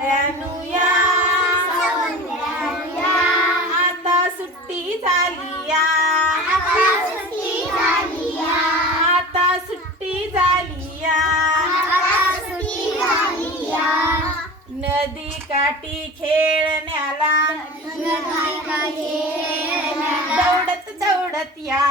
अनुया आता सुट्टी झाली या आता सुट्टी झाली नदी काठी खेळण्याला. दौडत दौडत या.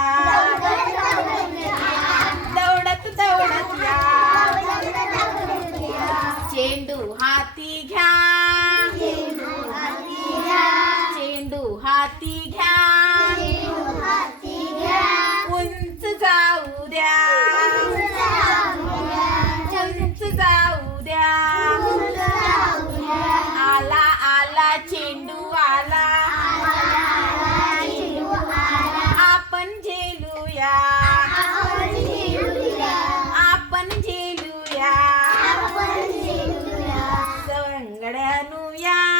सवंगड्यानुया आता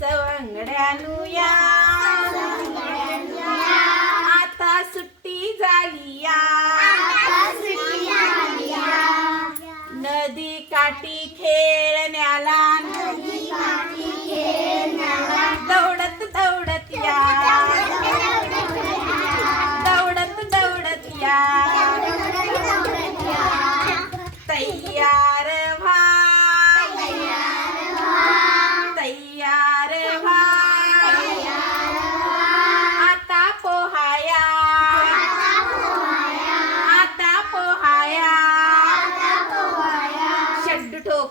सवंगड्यानुया. आता सुट्टी झाली या नदी काठी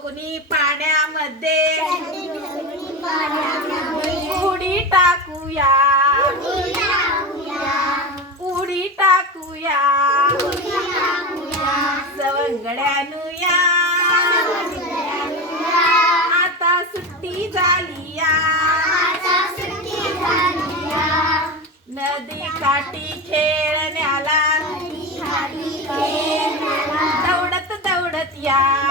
कोणी पाण्यामध्ये? उडी टाकूया. उडी टाकूया. सवंगड्यानुया आता सुट्टी झाली या. नदी काठी खेळण्याला. दौडत दौडत या.